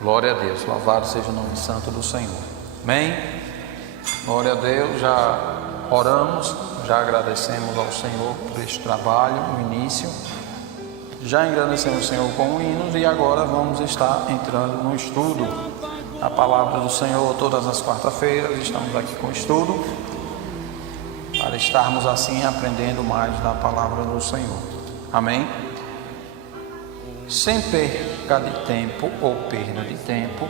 Glória a Deus, louvado seja o nome santo do Senhor. Amém? Glória a Deus, já oramos, já agradecemos ao Senhor por este trabalho, no início. Já agradecemos ao Senhor com hinos e agora vamos estar entrando no estudo. A palavra do Senhor todas as quarta-feiras, estamos aqui com estudo, para estarmos assim aprendendo mais da palavra do Senhor. Amém? Sem perca de tempo ou perda de tempo,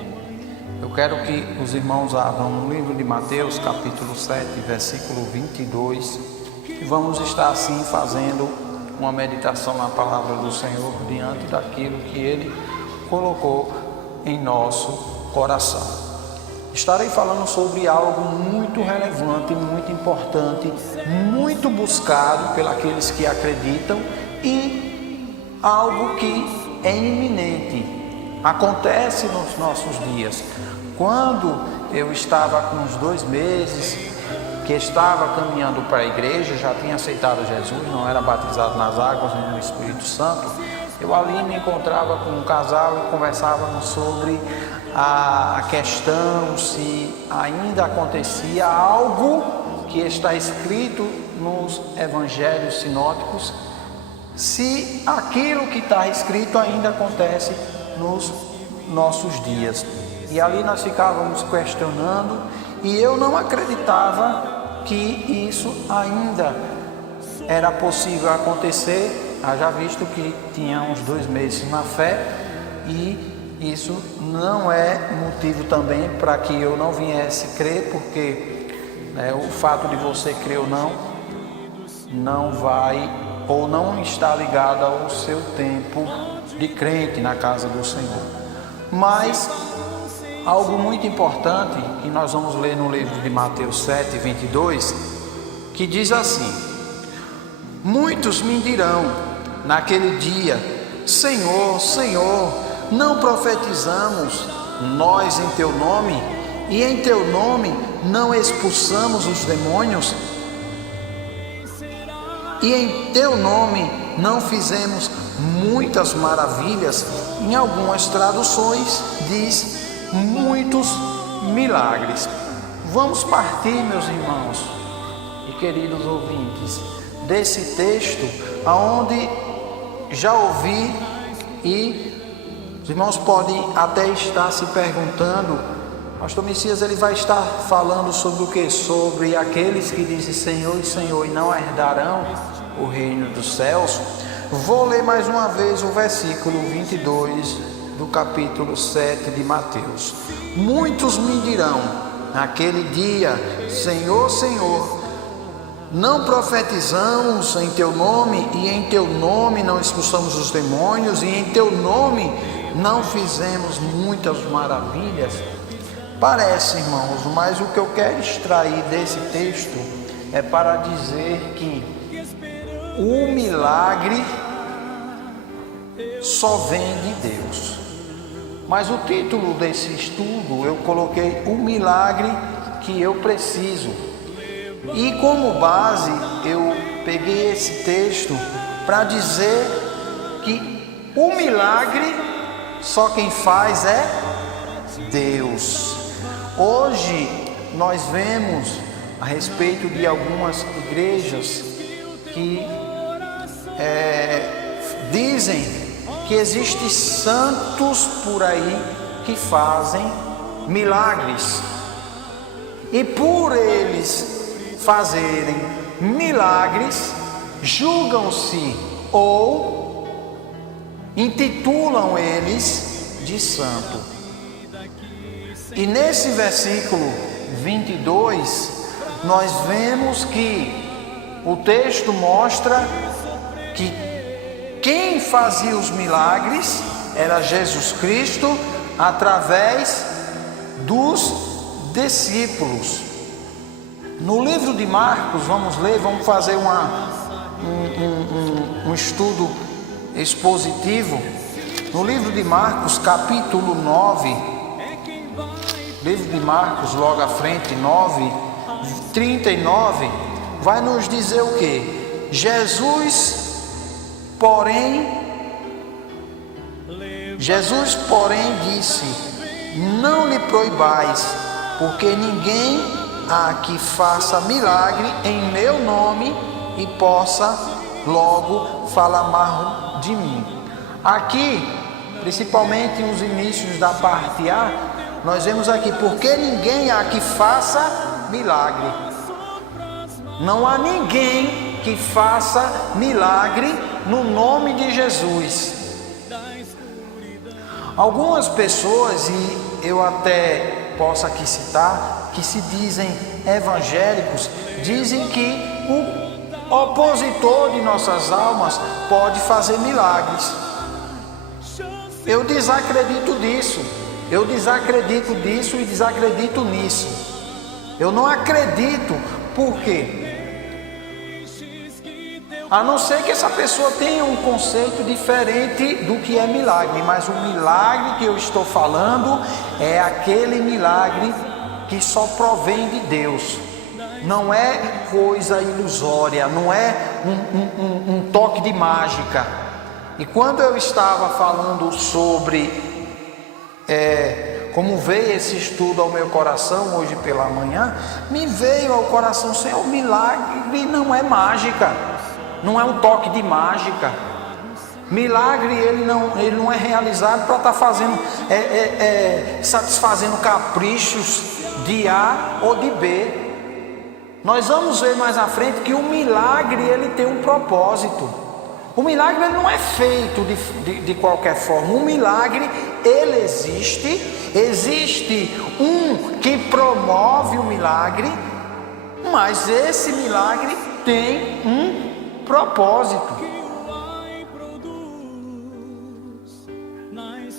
eu quero que os irmãos abram no livro de Mateus, capítulo 7, versículo 22, e vamos estar assim fazendo uma meditação na palavra do Senhor diante daquilo que Ele colocou em nosso coração. Estarei falando sobre algo muito relevante, muito importante, muito buscado pelos que acreditam e algo que é iminente, acontece nos nossos dias. Quando eu estava com uns 2 meses, que estava caminhando para a igreja, já tinha aceitado Jesus, não era batizado nas águas nem no Espírito Santo, eu ali me encontrava com um casal e conversávamos sobre a questão se ainda acontecia algo que está escrito nos evangelhos sinóticos, se aquilo que está escrito ainda acontece nos nossos dias. E ali nós ficávamos questionando e eu não acreditava que isso ainda era possível acontecer, haja visto que tinha uns 2 meses na fé, e isso não é motivo também para que eu não viesse crer, porque o fato de você crer ou não vai ou não está ligado ao seu tempo de crente na casa do Senhor. Mas algo muito importante que nós vamos ler no livro de Mateus 7, 22, que diz assim: muitos me dirão naquele dia: Senhor, Senhor, não profetizamos nós em teu nome, e em teu nome não expulsamos os demônios, e em teu nome não fizemos muitas maravilhas? Em algumas traduções diz muitos milagres. Vamos partir, meus irmãos e queridos ouvintes, desse texto aonde já ouvi, e os irmãos podem até estar se perguntando: Pastor Messias, ele vai estar falando sobre o que? Sobre aqueles que dizem Senhor, Senhor, e não herdarão o reino dos céus? Vou ler mais uma vez o versículo 22 do capítulo 7 de Mateus. Muitos me dirão naquele dia: Senhor, Senhor, não profetizamos em teu nome, e em teu nome não expulsamos os demônios, e em teu nome não fizemos muitas maravilhas? Parece, irmãos, mas o que eu quero extrair desse texto é para dizer que o milagre só vem de Deus. Mas o título desse estudo eu coloquei: o milagre que eu preciso. E como base eu peguei esse texto para dizer que o milagre só quem faz é Deus. Hoje nós vemos a respeito de algumas igrejas que dizem que existem santos por aí que fazem milagres, e por eles fazerem milagres julgam-se ou intitulam eles de santo. E nesse versículo 22 nós vemos que o texto mostra que quem fazia os milagres era Jesus Cristo através dos discípulos. No livro de Marcos, vamos ler, vamos fazer um estudo expositivo. No livro de Marcos, capítulo 9, livro de Marcos, logo à frente, 9, 39, vai nos dizer o que? Jesus, porém, disse: não lhe proibais, porque ninguém há que faça milagre em meu nome e possa logo falar mal de mim. Aqui, principalmente nos inícios da parte A, nós vemos aqui, porque ninguém há que faça milagre. Não há ninguém que faça milagre no nome de Jesus. Algumas pessoas, e eu até posso aqui citar, que se dizem evangélicos, dizem que o opositor de nossas almas pode fazer milagres. Eu desacredito disso. Eu desacredito disso e desacredito nisso. Eu não acredito. Por quê? A não ser que essa pessoa tenha um conceito diferente do que é milagre. Mas o milagre que eu estou falando é aquele milagre que só provém de Deus. Não é coisa ilusória, não é um toque de mágica. E quando eu estava falando sobre como veio esse estudo ao meu coração hoje pela manhã, me veio ao coração, Senhor, o milagre não é mágica, não é um toque de mágica. Milagre ele não é realizado para estar fazendo satisfazendo caprichos de A ou de B. Nós vamos ver mais à frente que o milagre ele tem um propósito. O milagre ele não é feito de qualquer forma. O milagre ele existe um que promove o milagre, mas esse milagre tem um propósito.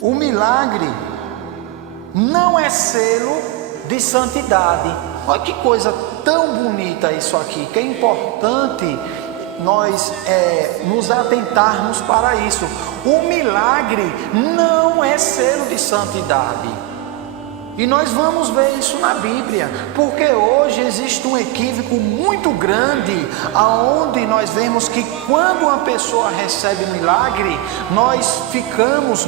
O milagre não é selo de santidade. Olha que coisa tão bonita isso aqui, que é importante nós nos atentarmos para isso. O milagre não é selo de santidade. E nós vamos ver isso na Bíblia, porque hoje existe um equívoco muito grande, aonde nós vemos que quando uma pessoa recebe milagre, nós ficamos,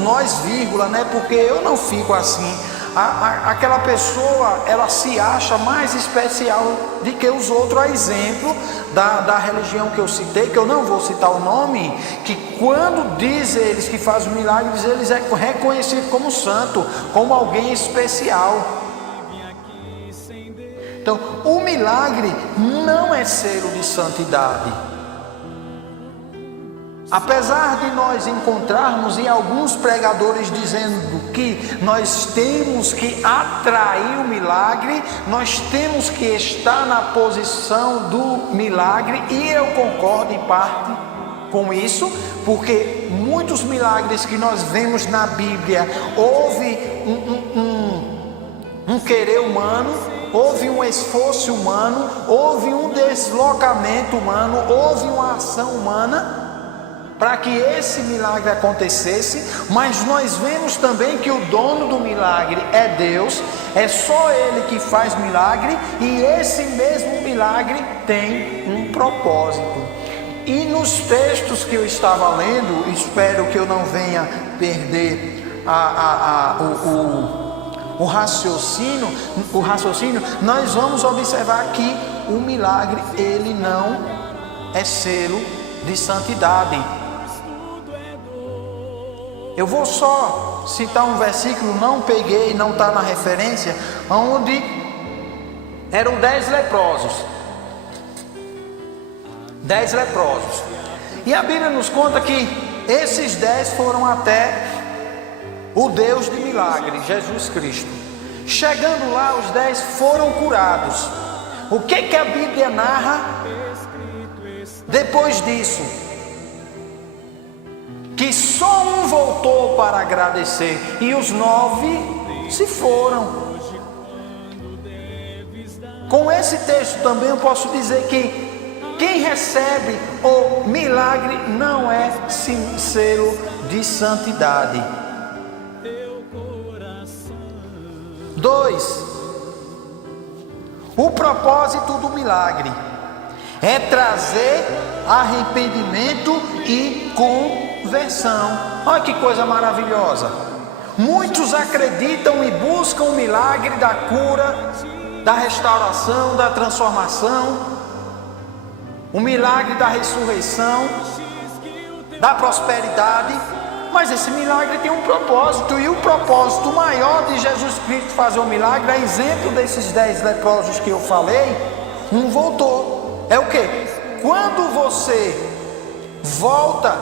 porque eu não fico assim. Aquela pessoa, ela se acha mais especial do que os outros. A exemplo da religião que eu citei, que eu não vou citar o nome, que quando diz eles que faz milagres, eles é reconhecido como santo, como alguém especial. Então, o milagre não é selo de santidade. Apesar de nós encontrarmos em alguns pregadores dizendo que nós temos que atrair o milagre, nós temos que estar na posição do milagre, e eu concordo em parte com isso, porque muitos milagres que nós vemos na Bíblia, houve um querer humano, houve um esforço humano, houve um deslocamento humano, houve uma ação humana para que esse milagre acontecesse. Mas nós vemos também que o dono do milagre é Deus, é só Ele que faz milagre, e esse mesmo milagre tem um propósito. E nos textos que eu estava lendo, espero que eu não venha perder o raciocínio, nós vamos observar que o milagre ele não é selo de santidade. Eu vou só citar um versículo, não peguei, não está na referência, onde eram 10 leprosos. 10 leprosos. E a Bíblia nos conta que esses 10 foram até o Deus de milagre, Jesus Cristo. Chegando lá, os 10 foram curados. O que a Bíblia narra depois disso? Que só um voltou para agradecer e os 9 se foram. Com esse texto também eu posso dizer que quem recebe o milagre não é selo de santidade. 2. O propósito do milagre é trazer arrependimento e conversão. Olha que coisa maravilhosa. Muitos acreditam e buscam o milagre da cura, da restauração, da transformação, o milagre da ressurreição, da prosperidade, mas esse milagre tem um propósito, e o propósito maior de Jesus Cristo fazer o milagre, a exemplo desses 10 leprosos que eu falei, um voltou. É o que? Quando você volta,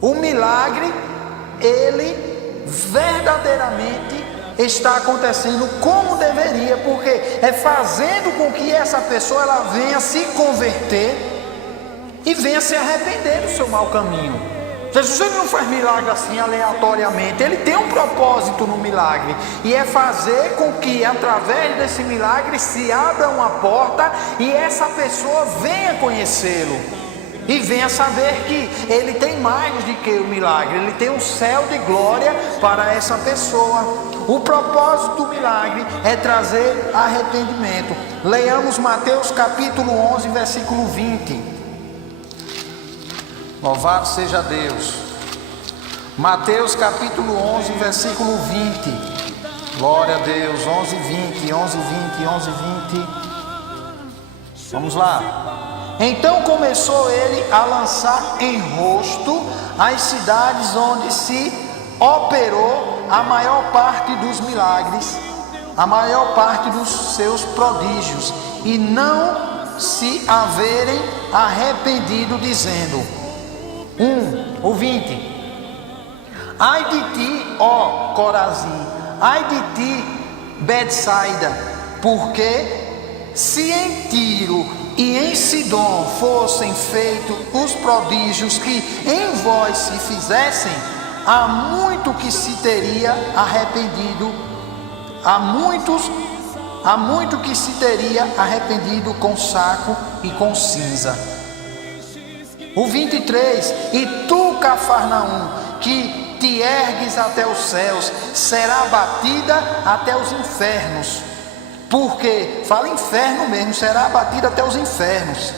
o milagre, ele verdadeiramente está acontecendo como deveria, porque é fazendo com que essa pessoa ela venha se converter e venha se arrepender do seu mau caminho. Jesus ele não faz milagre assim aleatoriamente, ele tem um propósito no milagre, e é fazer com que através desse milagre se abra uma porta e essa pessoa venha conhecê-lo e venha saber que ele tem mais do que o milagre, ele tem um céu de glória para essa pessoa. O propósito do milagre é trazer arrependimento. Leiamos Mateus capítulo 11, versículo 20. Louvado seja Deus. Mateus capítulo 11, versículo 20. Glória a Deus. 11, 20, 11, 20, 11, 20. Vamos lá. Então começou ele a lançar em rosto as cidades onde se operou a maior parte dos milagres, a maior parte dos seus prodígios, e não se haverem arrependido, dizendo: o 20: ai de ti, ó Corazim, ai de ti, Betsaida, porque se em Tiro e em Sidom fossem feitos os prodígios que em vós se fizessem, há muito que se teria arrependido, há muito que se teria arrependido com saco e com cinza. O 23: e tu, Cafarnaum, que te ergues até os céus, será abatida até os infernos. Porque, fala inferno mesmo, será abatida até os infernos.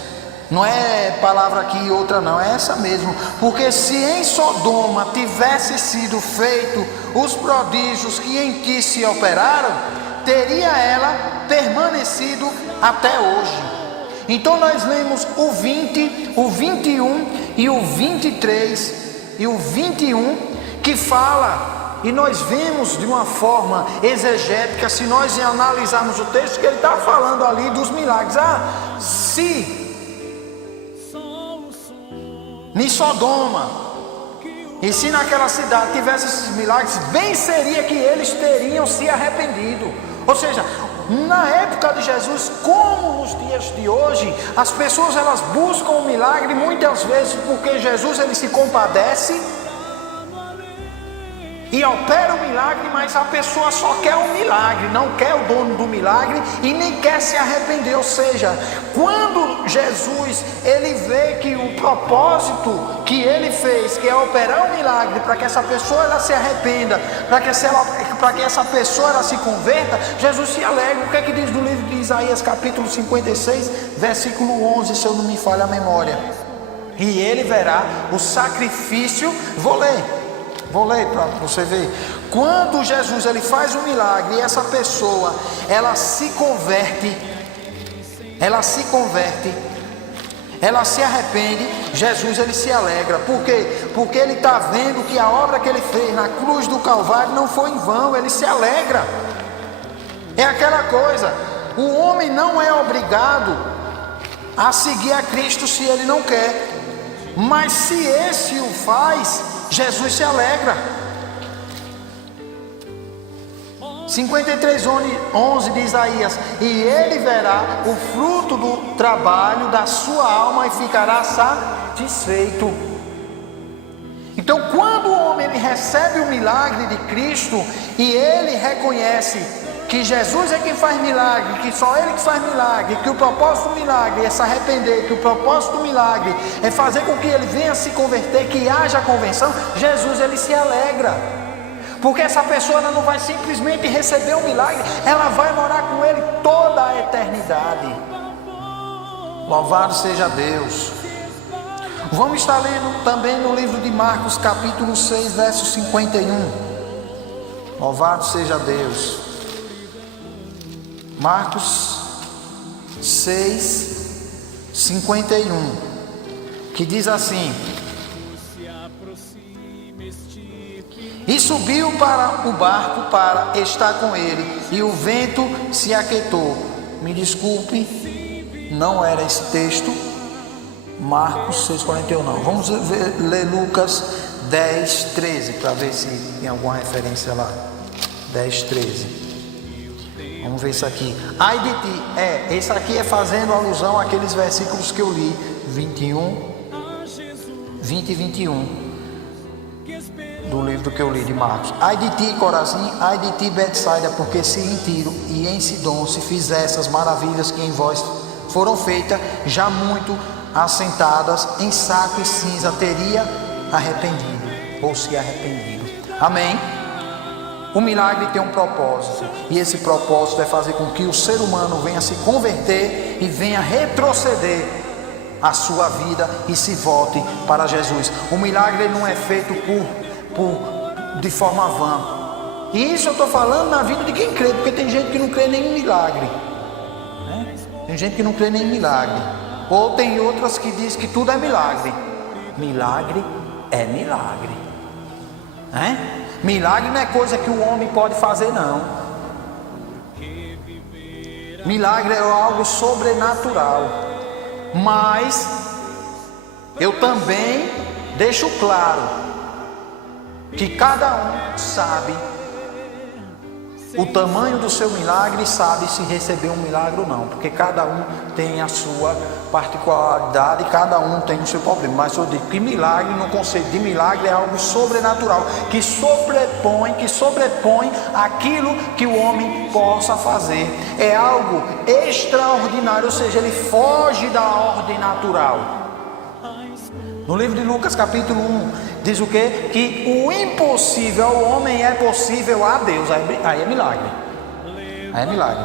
Não é palavra aqui e outra não, é essa mesmo. Porque se em Sodoma tivesse sido feito os prodígios que em ti se operaram, teria ela permanecido até hoje. Então nós lemos o 20, o 21 e o 23 e o 21, que fala, e nós vemos de uma forma exegética, se nós analisarmos o texto, que ele está falando ali dos milagres. Se em Sodoma e se naquela cidade tivesse esses milagres, bem seria que eles teriam se arrependido. Ou seja, na época de Jesus, como nos dias de hoje, as pessoas elas buscam o milagre muitas vezes porque Jesus ele se compadece e opera o milagre, mas a pessoa só quer o milagre, não quer o dono do milagre e nem quer se arrepender. Ou seja, quando Jesus ele vê que o propósito que ele fez, que é operar o milagre para que essa pessoa ela se arrependa, para que essa pessoa ela se converta, Jesus se alegra. O que é que diz no livro de Isaías capítulo 56, versículo 11, se eu não me falha a memória? E ele verá o sacrifício. Vou ler para você ver. Quando Jesus ele faz um milagre e essa pessoa ela se converte, ela se arrepende, Jesus ele se alegra. Por quê? Porque ele está vendo que a obra que ele fez na cruz do Calvário não foi em vão, ele se alegra. É aquela coisa, o homem não é obrigado a seguir a Cristo se ele não quer, mas se esse o faz, Jesus se alegra. 53:11 de Isaías: e ele verá o fruto do trabalho da sua alma e ficará satisfeito. Então, quando o homem ele recebe o milagre de Cristo e ele reconhece que Jesus é quem faz milagre, que só ele que faz milagre, que o propósito do milagre é se arrepender, que o propósito do milagre é fazer com que ele venha se converter, que haja conversão, Jesus ele se alegra, porque essa pessoa ela não vai simplesmente receber o milagre, ela vai morar com ele toda a eternidade. Louvado seja Deus. Vamos estar lendo também no livro de Marcos, capítulo 6, verso 51. Louvado seja Deus. Marcos 6, 51, que diz assim: e subiu para o barco para estar com ele, e o vento se aquietou. Me desculpe, não era esse texto. Marcos 6,41 não. Vamos ler Lucas 10, 13 para ver se tem alguma referência lá. 10, 13. Vamos ver isso aqui. Ai de ti. Esse aqui é fazendo alusão àqueles versículos que eu li, 21, 20 e 21 do livro que eu li de Marcos. Ai de ti, Corazim, ai de ti, Betsaida, porque se em Tiro e em Sidom se fizesse as maravilhas que em vós foram feitas, já muito assentadas em saco e cinza teria arrependido ou se arrependido. Amém? O milagre tem um propósito, e esse propósito é fazer com que o ser humano venha se converter e venha retroceder a sua vida e se volte para Jesus. O milagre não é feito de forma vã. E isso eu estou falando na vida de quem crê, porque tem gente que não crê nem em milagre, né? Tem gente que não crê nem em milagre. Ou tem outras que dizem que tudo é milagre. Milagre é milagre, né? Milagre não é coisa que o homem pode fazer, não. Milagre é algo sobrenatural. Mas eu também deixo claro que cada um sabe o tamanho do seu milagre e sabe se receber um milagre ou não, porque cada um tem a sua particularidade, cada um tem o seu problema. Mas eu digo que milagre, no conceito de milagre, é algo sobrenatural, que sobrepõe aquilo que o homem possa fazer. É algo extraordinário, ou seja, ele foge da ordem natural. No livro de Lucas, capítulo 1, diz o quê? Que o impossível ao homem é possível a Deus. Aí é milagre. Aí é milagre.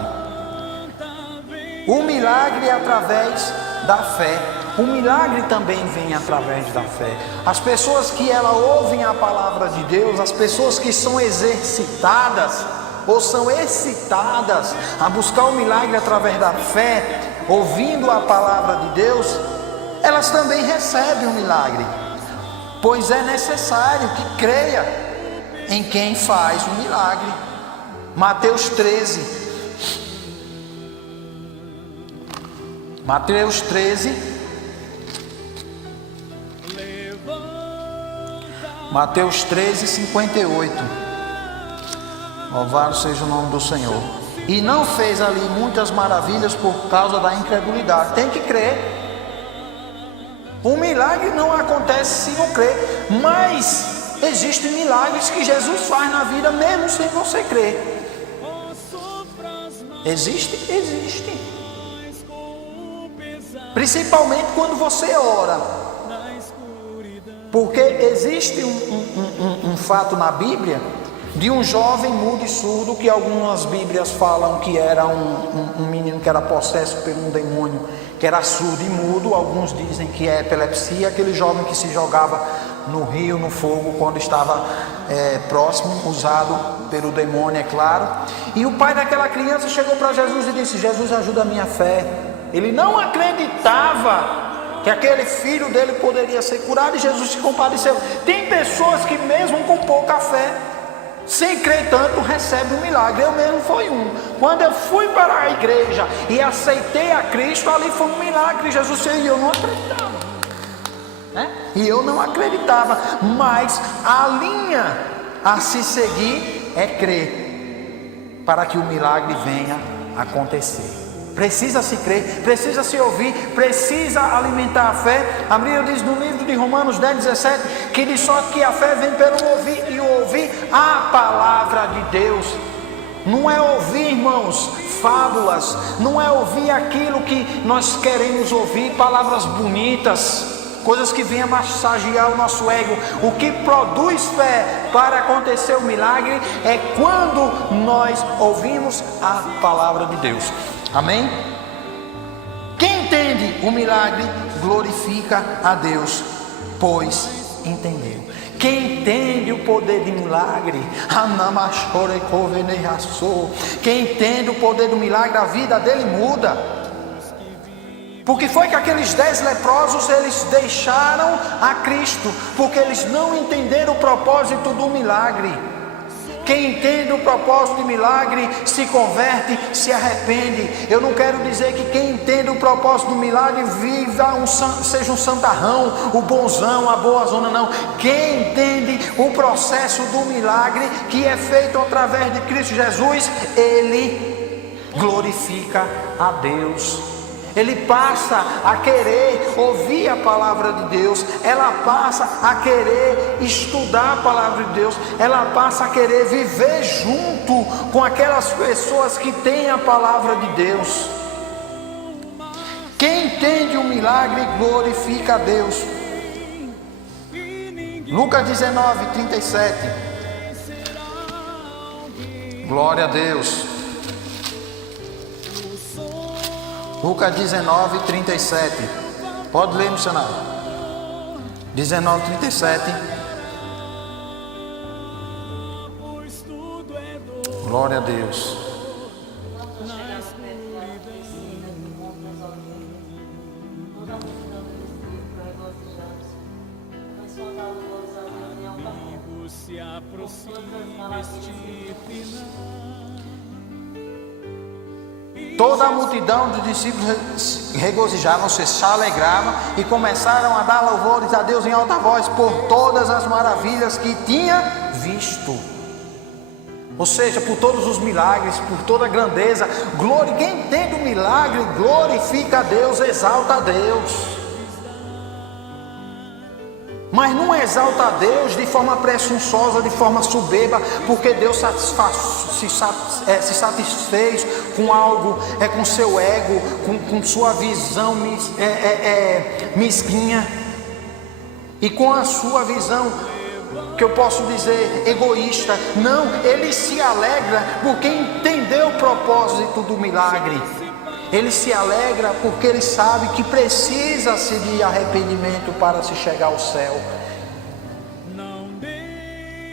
O milagre é através da fé. O milagre também vem através da fé. As pessoas que ouvem a palavra de Deus, as pessoas que são exercitadas ou são excitadas a buscar o milagre através da fé, ouvindo a palavra de Deus, elas também recebem o milagre, pois é necessário que creia em quem faz o milagre. Mateus 13, Mateus 13, Mateus 13, 58. Louvado seja o nome do Senhor. E não fez ali muitas maravilhas por causa da incredulidade. Tem que crer. O milagre não acontece se não crer, mas existem milagres que Jesus faz na vida mesmo sem você crer. Existe. Principalmente quando você ora. Porque existe um fato na Bíblia de um jovem mudo e surdo, que algumas Bíblias falam que era um menino que era possesso por um demônio, que era surdo e mudo. Alguns dizem que é epilepsia, aquele jovem que se jogava no rio, no fogo, quando estava próximo, usado pelo demônio, é claro. E o pai daquela criança chegou para Jesus e disse: Jesus, ajuda a minha fé. Ele não acreditava que aquele filho dele poderia ser curado, e Jesus se compadeceu. Tem pessoas que mesmo com pouca fé, sem crer tanto, recebe um milagre. Eu mesmo fui um. Quando eu fui para a igreja e aceitei a Cristo, ali foi um milagre. Jesus e eu não acreditava, né? E eu não acreditava. Mas a linha a se seguir é crer, para que o milagre venha acontecer. Precisa se crer, precisa se ouvir, precisa alimentar a fé. A Bíblia diz no livro de Romanos 10, 17, que diz só que a fé vem pelo ouvir, e ouvir a palavra de Deus. Não é ouvir, irmãos, fábulas, não é ouvir aquilo que nós queremos ouvir, palavras bonitas, coisas que venham massagear o nosso ego. O que produz fé para acontecer o milagre é quando nós ouvimos a palavra de Deus. Amém? Quem entende o milagre glorifica a Deus, pois entendeu. Quem entende o poder de milagre, quem entende o poder do milagre, a vida dele muda. Porque foi que aqueles 10 leprosos, eles deixaram a Cristo, porque eles não entenderam o propósito do milagre. Quem entende o propósito de milagre se converte, se arrepende. Eu não quero dizer que quem entende o propósito do milagre seja um santarrão, o bonzão, a boa zona, não. Quem entende o processo do milagre que é feito através de Cristo Jesus, ele glorifica a Deus. Ele passa a querer ouvir a palavra de Deus, ela passa a querer estudar a palavra de Deus, ela passa a querer viver junto com aquelas pessoas que têm a palavra de Deus. Quem entende o milagre glorifica a Deus. Lucas 19, 37. Glória a Deus. Lucas 19, 37. Pode ler, missionário. 19, 37. Glória a Deus. Se aproxima este final. Toda a multidão dos discípulos regozijavam-se, se alegravam e começaram a dar louvores a Deus em alta voz por todas as maravilhas que tinha visto. Ou seja, por todos os milagres, por toda a grandeza. Quem entende o milagre glorifica a Deus, exalta a Deus. Mas não exalta a Deus de forma presunçosa, de forma soberba, porque Deus se satisfez com algo, com seu ego, com sua visão mesquinha, e com a sua visão, que eu posso dizer, egoísta. Não, ele se alegra porque entendeu o propósito do milagre. Ele se alegra porque ele sabe que precisa-se de arrependimento para se chegar ao céu.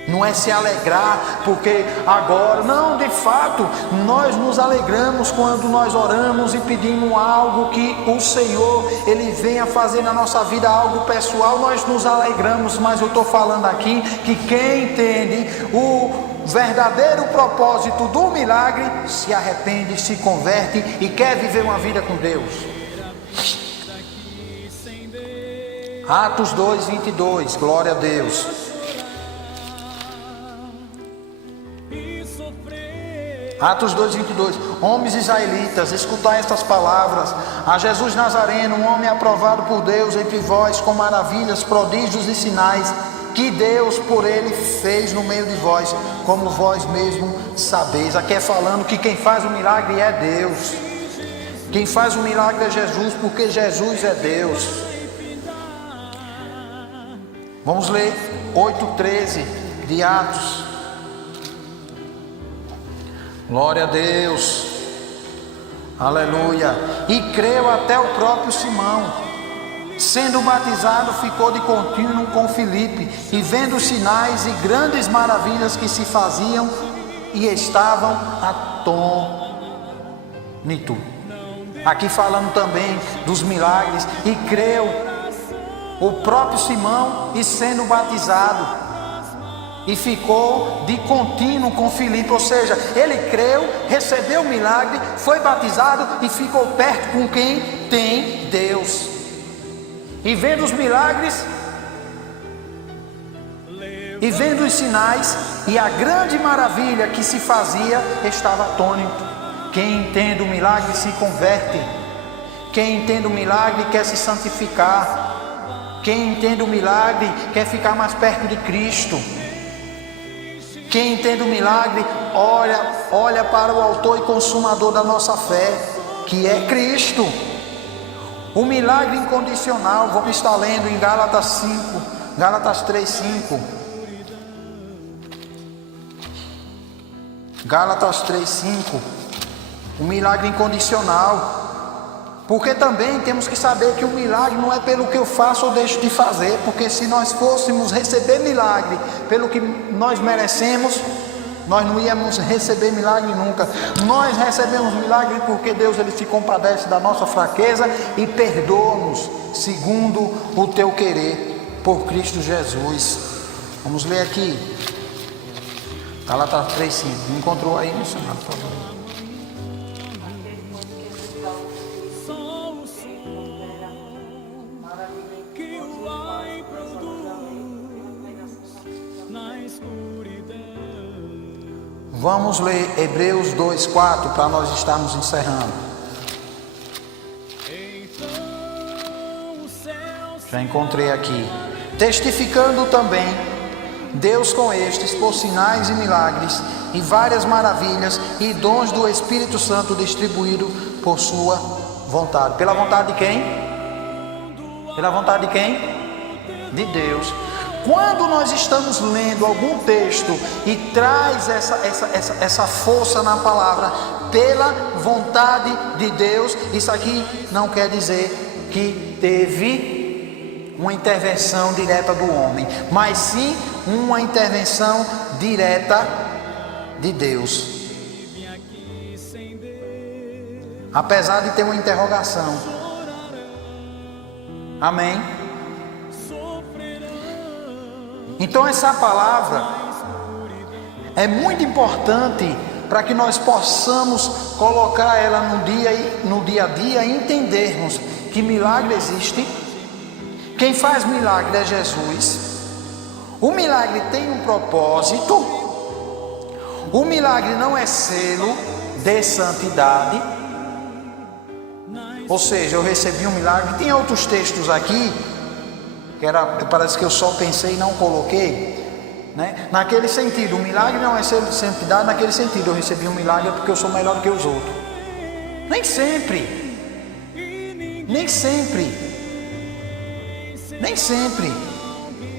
Não é se alegrar porque agora, não, de fato, nós nos alegramos quando nós oramos e pedimos algo que o Senhor, Ele venha fazer na nossa vida, algo pessoal, nós nos alegramos, mas eu estou falando aqui que quem entende o verdadeiro propósito do milagre se arrepende, se converte e quer viver uma vida com Deus. Atos 2, 22, glória a Deus. Atos 2, 22. Homens israelitas, escutai estas palavras: a Jesus Nazareno, um homem aprovado por Deus entre vós, com maravilhas, prodígios e sinais que Deus por ele fez no meio de vós, como vós mesmos sabeis. Aqui é falando que quem faz o milagre é Deus. Quem faz o milagre é Jesus, porque Jesus é Deus. Vamos ler 8:13 de Atos. Glória a Deus. Aleluia. E creu até o próprio Simão. Sendo batizado, ficou de contínuo com Filipe, e vendo os sinais e grandes maravilhas que se faziam, e estavam atônitos. Aqui falando também dos milagres. E creu o próprio Simão, e sendo batizado, e ficou de contínuo com Filipe. Ou seja, ele creu, recebeu o milagre, foi batizado e ficou perto com quem tem Deus. E vendo os milagres, e vendo os sinais, e a grande maravilha que se fazia, estava atônito. Quem entende o milagre se converte. Quem entende o milagre quer se santificar. Quem entende o milagre quer ficar mais perto de Cristo. Quem entende o milagre olha para o autor e consumador da nossa fé, que é Cristo. O milagre incondicional, vamos estar lendo em Gálatas 3:5. Gálatas 3:5. O milagre incondicional. Porque também temos que saber que o milagre não é pelo que eu faço ou deixo de fazer, porque se nós fôssemos receber milagre pelo que nós merecemos, nós não íamos receber milagre nunca. Nós recebemos milagre porque Deus ele se compadece da nossa fraqueza e perdoa-nos segundo o teu querer por Cristo Jesus. Vamos ler aqui Gálatas 3:5. Encontrou aí, missionário, por favor? Vamos ler Hebreus 2:4 para nós estarmos encerrando. Já encontrei aqui. Testificando também Deus com estes por sinais e milagres e várias maravilhas e dons do Espírito Santo distribuído por sua vontade. Pela vontade de quem? Pela vontade de quem? De Deus. Quando nós estamos lendo algum texto e traz essa força na palavra, pela vontade de Deus, isso aqui não quer dizer que teve uma intervenção direta do homem, mas sim uma intervenção direta de Deus. Apesar de ter uma interrogação. Amém? Então essa palavra é muito importante para que nós possamos colocar ela no dia a dia e entendermos que milagre existe. Quem faz milagre é Jesus. O milagre tem um propósito. O milagre não é selo de santidade. Ou seja, eu recebi um milagre. Tem outros textos aqui parece que eu só pensei e não coloquei, né? Naquele sentido, o milagre não é selo de santidade. Naquele sentido, eu recebi um milagre porque eu sou melhor do que os outros. Nem sempre. Nem sempre.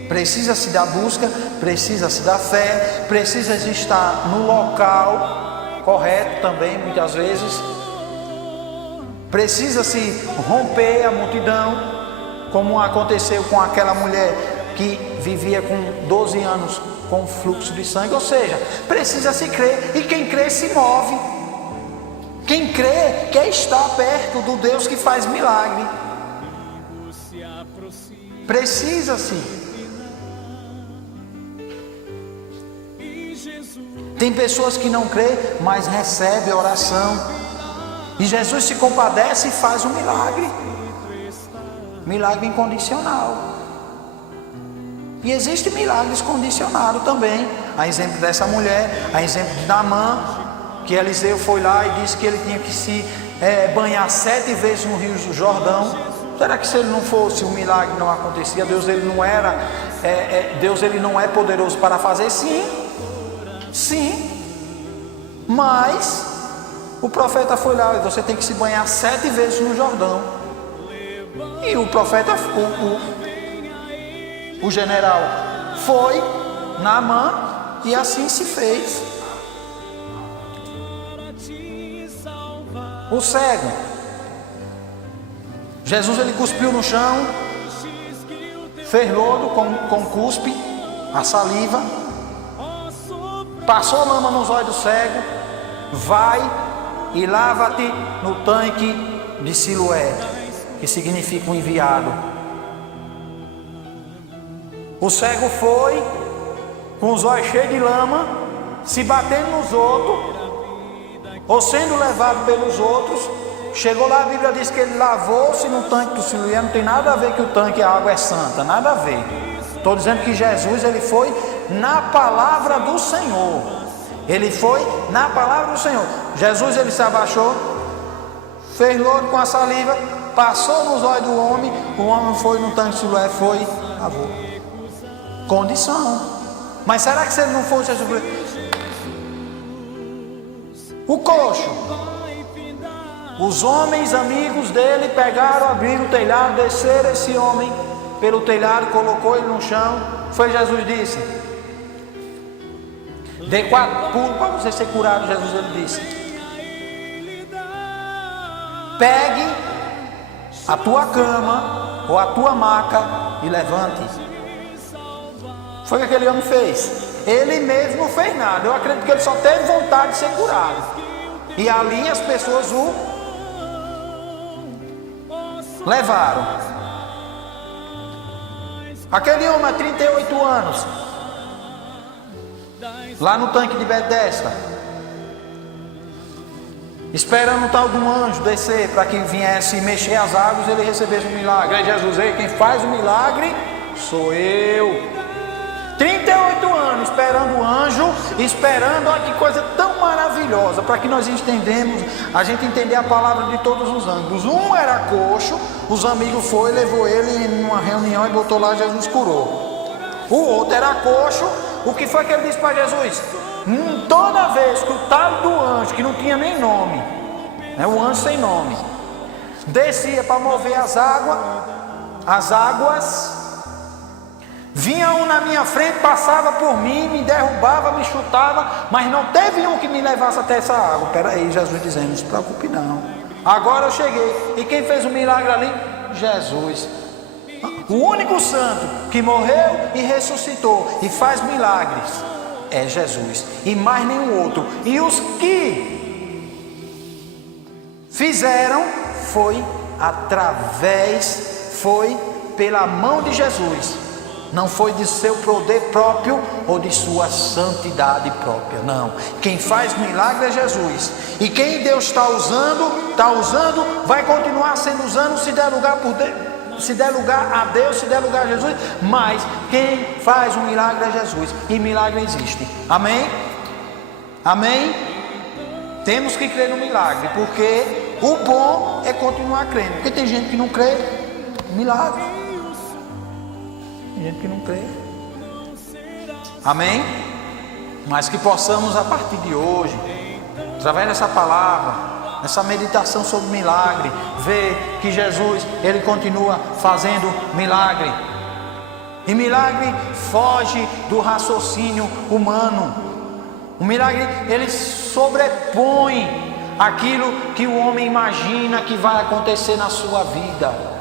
Precisa-se da busca, precisa-se da fé, precisa-se estar no local correto também, muitas vezes. Precisa-se romper a multidão, como aconteceu com aquela mulher que vivia com 12 anos com fluxo de sangue. Ou seja, precisa-se crer, e quem crê se move. Quem crê quer estar perto do Deus que faz milagre. Precisa-se. Tem pessoas que não crê, mas recebe a oração, e Jesus se compadece e faz um milagre. Milagre incondicional. E existem milagres condicionados também. A exemplo dessa mulher, a exemplo de Naamã, que Eliseu foi lá e disse que ele tinha que se banhar 7 vezes no Rio do Jordão. Será que se ele não fosse, o milagre não acontecia? Deus ele não era, Deus ele não é poderoso para fazer? Sim. Mas o profeta foi lá e você tem que se banhar 7 vezes no Jordão. E o profeta, o general foi Naamã, e assim se fez. O cego, Jesus ele cuspiu no chão, fez lodo com cuspe, a saliva, passou lama nos olhos do cego, vai e lava-te no tanque de Siloé, que significa um enviado. O cego foi com os olhos cheios de lama, se batendo nos outros, ou sendo levado pelos outros. Chegou lá, a Bíblia diz que ele lavou-se no tanque do Siloé. Não tem nada a ver que o tanque, a água é santa, nada a ver. Estou dizendo que Jesus ele foi na palavra do Senhor. Ele foi na palavra do Senhor. Jesus ele se abaixou, fez lodo com a saliva, passou nos olhos do homem. O homem foi no tanque de Siloé, foi, lavou. Condição. Mas será que se ele não fosse Jesus? O coxo, os homens amigos dele pegaram, abriram o telhado, desceram esse homem pelo telhado, colocou ele no chão. Foi Jesus disse: dê 4 pulos para você ser curado. Jesus ele disse: pegue a tua cama ou a tua maca e levante. Foi o que aquele homem fez. Ele mesmo não fez nada. Eu acredito que ele só teve vontade de ser curado. E ali as pessoas o levaram. Aquele homem há 38 anos, lá no tanque de Betesda, esperando o tal de um anjo descer para que viesse mexer as águas e ele recebesse um milagre. Aí Jesus, quem faz o milagre sou eu. 38 anos esperando o anjo, esperando, olha que coisa tão maravilhosa, para que nós entendemos, a gente entender a palavra de todos os ângulos. Um era coxo, os amigos foram e levou ele em uma reunião e botou lá, Jesus curou. O outro era coxo, o que foi que ele disse para Jesus? Toda vez que o tal do anjo, que não tinha nem nome, o anjo sem nome, descia para mover as águas, vinha um na minha frente, passava por mim, me derrubava, me chutava, mas não teve um que me levasse até essa água. Peraí, Jesus dizendo, não se preocupe não. Agora eu cheguei. E quem fez o milagre ali? Jesus. O único santo que morreu e ressuscitou e faz milagres é Jesus. E mais nenhum outro. E os que fizeram foi pela mão de Jesus. Não foi de seu poder próprio ou de sua santidade própria, não. Quem faz milagre é Jesus. E quem Deus está usando, vai continuar sendo usado se der lugar se der lugar a Deus, se der lugar a Jesus. Mas quem faz o milagre é Jesus. E milagre existe. Amém? Amém? Temos que crer no milagre, porque o bom é continuar crendo. Porque tem gente que não crê, milagre. Tem gente que não crê. Amém? Mas que possamos a partir de hoje, através dessa palavra, essa meditação sobre milagre, ver que Jesus, ele continua fazendo milagre. E milagre foge do raciocínio humano. O milagre, ele sobrepõe aquilo que o homem imagina que vai acontecer na sua vida.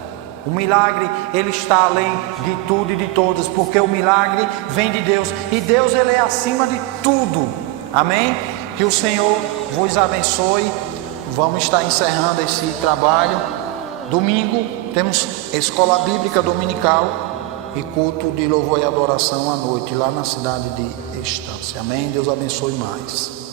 O milagre, ele está além de tudo e de todos, porque o milagre vem de Deus, e Deus, ele é acima de tudo. Amém? Que o Senhor vos abençoe. Vamos estar encerrando esse trabalho. Domingo temos escola bíblica dominical e culto de louvor e adoração à noite, lá na cidade de Estância. Amém? Deus abençoe mais.